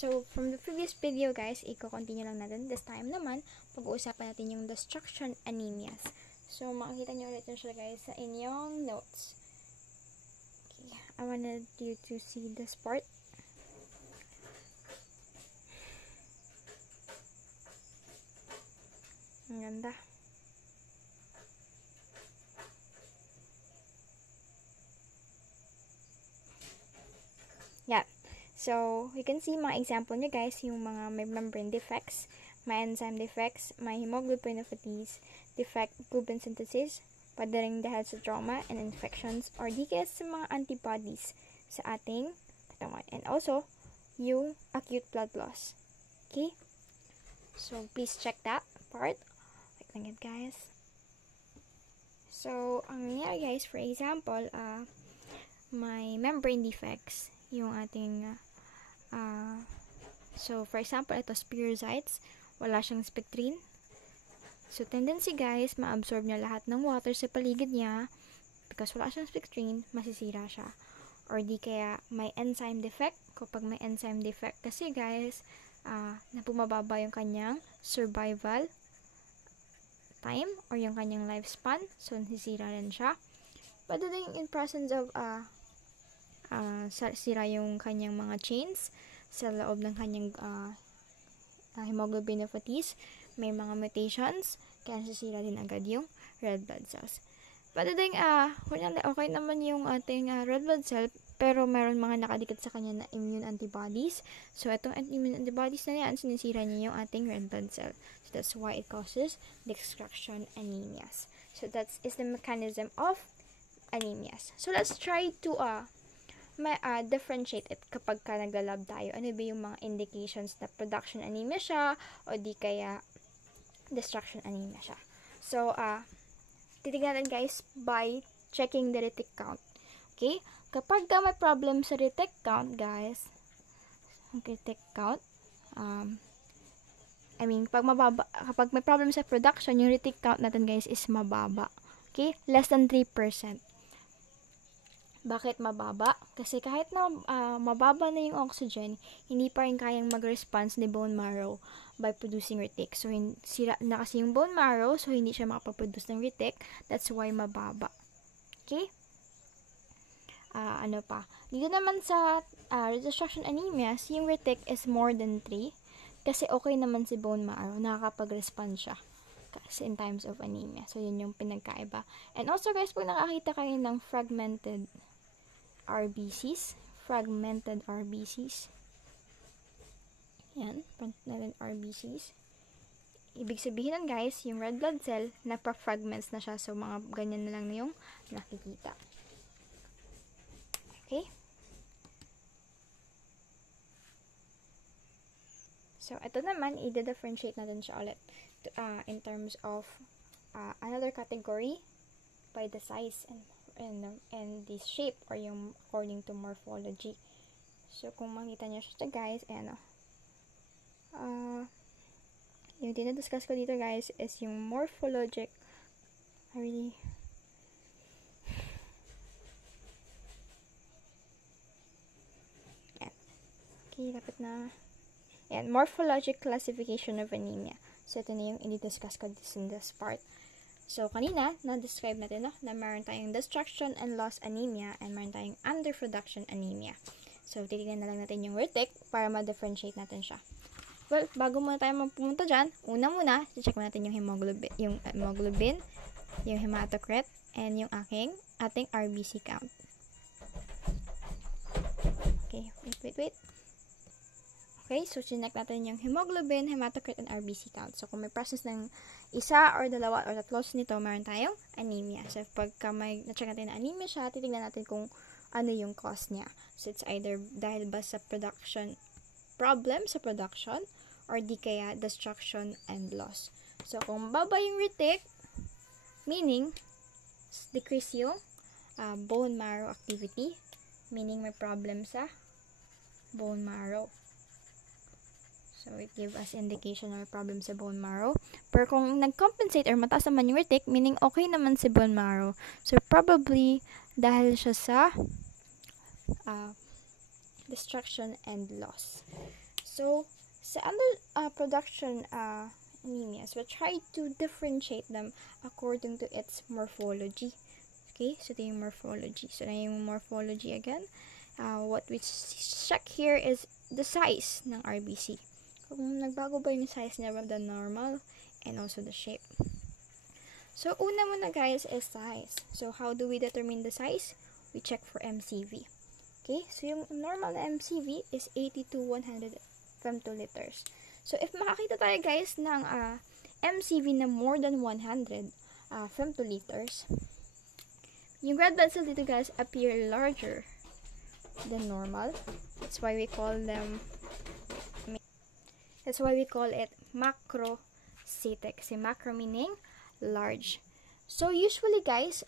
So, from the previous video guys, i-continue lang natin. This time naman, pag-uusapan natin yung destruction anemias. So, makikita nyo ulit siya guys sa inyong notes. Okay, I wanted you to see this part. Ang ganda. Yeah. So, you can see mga example nyo guys, yung mga may membrane defects, may enzyme defects, may hemoglobinopathies, defect globin synthesis, pwede rin dahil sa trauma and infections, or di kaya sa mga antibodies sa ating katawan. And also, yung acute blood loss. Okay? So, please check that part. Wait lang yun guys. So, ang nangyari guys, for example, may membrane defects, yung ating so for example ito spirochetes, wala siyang spectrine, so tendency guys ma-absorb niya lahat ng water sa paligid niya because wala siyang spectrine, masisira siya. Or di kaya may enzyme defect. Kapag may enzyme defect kasi guys na bumababa yung kanyang survival time or yung kanyang lifespan, so nasisira rin siya. Pwede din in presence of sira yung kanyang mga chains sa loob ng kanyang hemoglobinopathies, may mga mutations, kaya nasisira din agad yung red blood cells. Pwede din, okay naman yung ating red blood cell, pero meron mga nakadikit sa kanya na immune antibodies. So, itong immune antibodies na yan, sinisira niya yung ating red blood cell. So, that's why it causes destruction anemias. So, that is the mechanism of anemias. So, let's try to differentiate it kapag ka naglalab tayo. Ano ba yung mga indications na production anemia siya o di kaya destruction anemia siya. So, titignan natin guys by checking the retic count. Okay? Kapag may problem sa retic count guys, retic count, kapag may problem sa production, yung retic count natin guys is mababa. Okay? Less than 3%. Bakit mababa? Kasi kahit na mababa na yung oxygen, hindi pa rin kayang mag-response ni bone marrow by producing retic. So, sira na kasi yung bone marrow, so hindi siya makapag-produce ng retic. That's why mababa. Okay? Ano pa? Dito naman sa destruction anemias, yung retic is more than 3. Kasi okay naman si bone marrow, nakakapag-respond siya. Kasi in times of anemia. So, yun yung pinagkaiba. And also guys, pag nakakita kayo ng fragmented RBCs, yan, fragmented RBCs, ibig sabihin nun guys, yung red blood cell, napa-fragments na siya, so mga ganyan na lang na yung nakikita. Okay? So, ito naman, i-differentiate natin siya ulit in terms of another category by the size and the shape or yung according to morphology. So, kung makita nyo siya guys, yung dinadiscuss ko dito guys is yung morphologic. Yan. Okay, dapat na. Yan, morphologic classification of anemia. So, ito na yung i-discuss ko in this part. So, kanina, na-describe natin na meron tayong destruction and loss anemia and meron tayong underproduction anemia. So, titignan na lang natin yung retic para ma-differentiate natin siya. Well, bago muna tayo magpumunta dyan, una check natin yung hemoglobin, yung hematocrit, and yung ating RBC count. Okay, wait. Okay, so chinek natin yung hemoglobin, hematocrit, and RBC count. So, kung may presence ng isa or dalawa or tatlo nito, meron tayong anemia. So, pagka may na-check natin na anemia siya, titignan natin kung ano yung cause niya. So, it's either dahil ba sa problem sa production, or di kaya destruction and loss. So, kung baba yung retic, meaning, decrease yung bone marrow activity, meaning may problem sa bone marrow. So, it gives us indication of problem sa bone marrow. Pero kung nag-compensate or mataas naman yung retic, meaning okay naman si bone marrow. So, probably, dahil siya sa destruction and loss. So, sa other production anemias, we'll try to differentiate them according to its morphology. Okay, so ito yung morphology. So, na yung morphology again. What we check here is the size ng RBC. Kung nagbago ba yung size niya from the normal and also the shape. So, una muna guys is size. So, how do we determine the size? We check for MCV. Okay, so yung normal na MCV is 80 to 100 femtoliters. So, if makakita tayo guys ng MCV na more than 100 femtoliters, yung red blood cells dito guys appear larger than normal. That's why we call it macrocytic. Kasi macro meaning large. So, usually guys,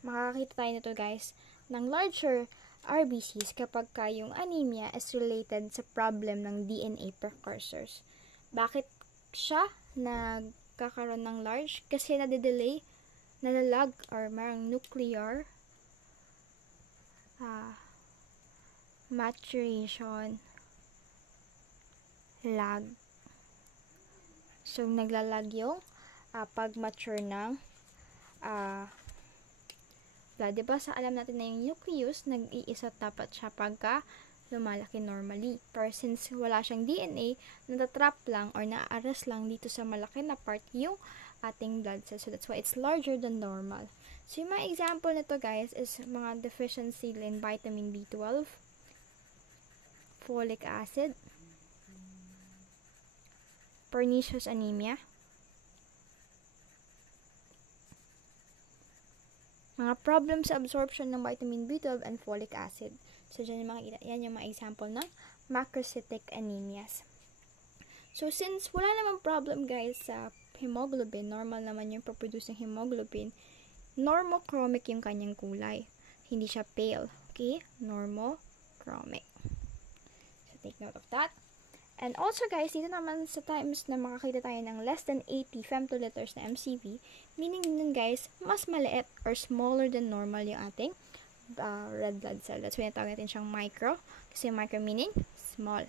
makakita tayo nito guys ng larger RBCs kapag yung anemia is related sa problem ng DNA precursors. Bakit siya nagkakaroon ng large? Kasi nade-delay, nalalag, or mayroong nuclear maturation lag. So, naglalag yung pag-mature ng blood. Diba? Sa alam natin na yung nucleus, nag-iisa dapat siya pagka lumalaki normally. Pero since wala siyang DNA, natatrap lang or na-arrest lang dito sa malaki na part yung ating blood cells. So, that's why it's larger than normal. So, yung mga example nito guys is mga deficiency in vitamin B12, folic acid, pernicious anemia, mga problem sa absorption ng vitamin B12 and folic acid. So, dyan yan yung mga example ng macrocytic anemias. So, since wala namang problem guys sa hemoglobin, normal naman yung produce ng hemoglobin, normochromic yung kanyang kulay. Hindi siya pale. Okay? Normochromic. So, take note of that. And also guys, dito naman sa times na makakita tayo ng less than 80 femtoliters na MCV, meaning din guys, mas maliit or smaller than normal yung ating red blood cell. That's why natawag natin siyang micro. Kasi micro meaning small.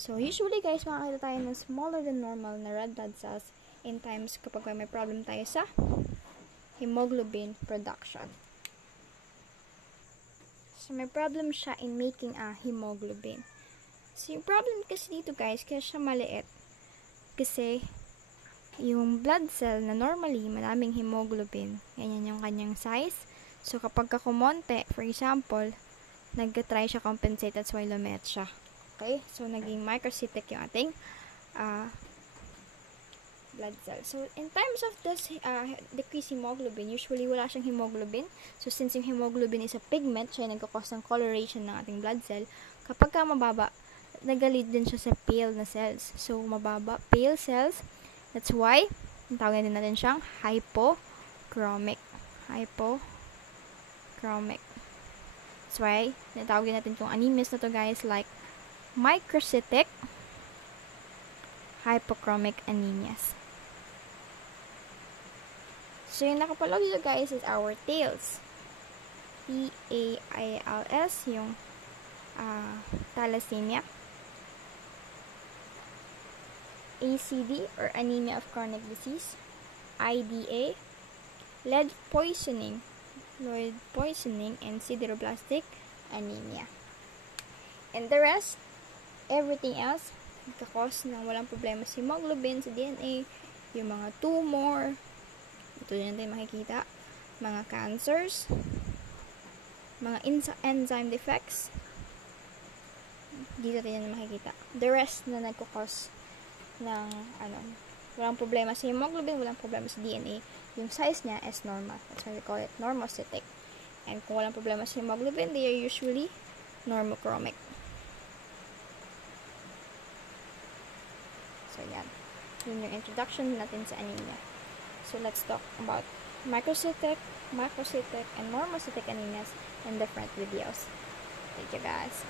So usually guys, makakita tayo ng smaller than normal na red blood cells in times kapag may problem tayo sa hemoglobin production. So may problem siya in making a hemoglobin. So, yung problem kasi dito guys, kaya siya maliit. Kasi, yung blood cell na normally, maraming hemoglobin. Ganyan yung kanyang size. So, kapag kumonte, for example, nag-try siya compensate, that's why lumet siya. Okay? So, naging microcytic yung ating blood cell. So, in terms of this decreased hemoglobin, usually wala siyang hemoglobin. So, since yung hemoglobin is a pigment, siya yung nagkakos ng coloration ng ating blood cell, kapag ka mababa, nagalid din siya sa pale na cells. So, mababa, pale cells. That's why, tawagin din natin siyang hypochromic. Hypochromic. That's why, natawagin natin itong anemias na to guys like microcytic hypochromic anemias. So, yung nakapalog dito guys is our tails. TAILS, yung thalassemia. ACD or anemia of chronic disease, IDA, lead poisoning, and sideroblastic anemia. And the rest, everything else, nagkakos ng walang problema sa hemoglobin, sa DNA, yung mga tumor, ito din natin makikita, mga cancers, mga enzyme defects, dito rin natin makikita. The rest na nagkakos ng walang problema sa hemoglobin, walang problema sa DNA, yung size niya is normal. That's why we call it normocytic. And kung walang problema sa hemoglobin, they are usually normochromic. So, yan. Yun yung introduction natin sa anemia. So, let's talk about microcytic, macrocytic, and normocytic anemias in different videos. Thank you guys.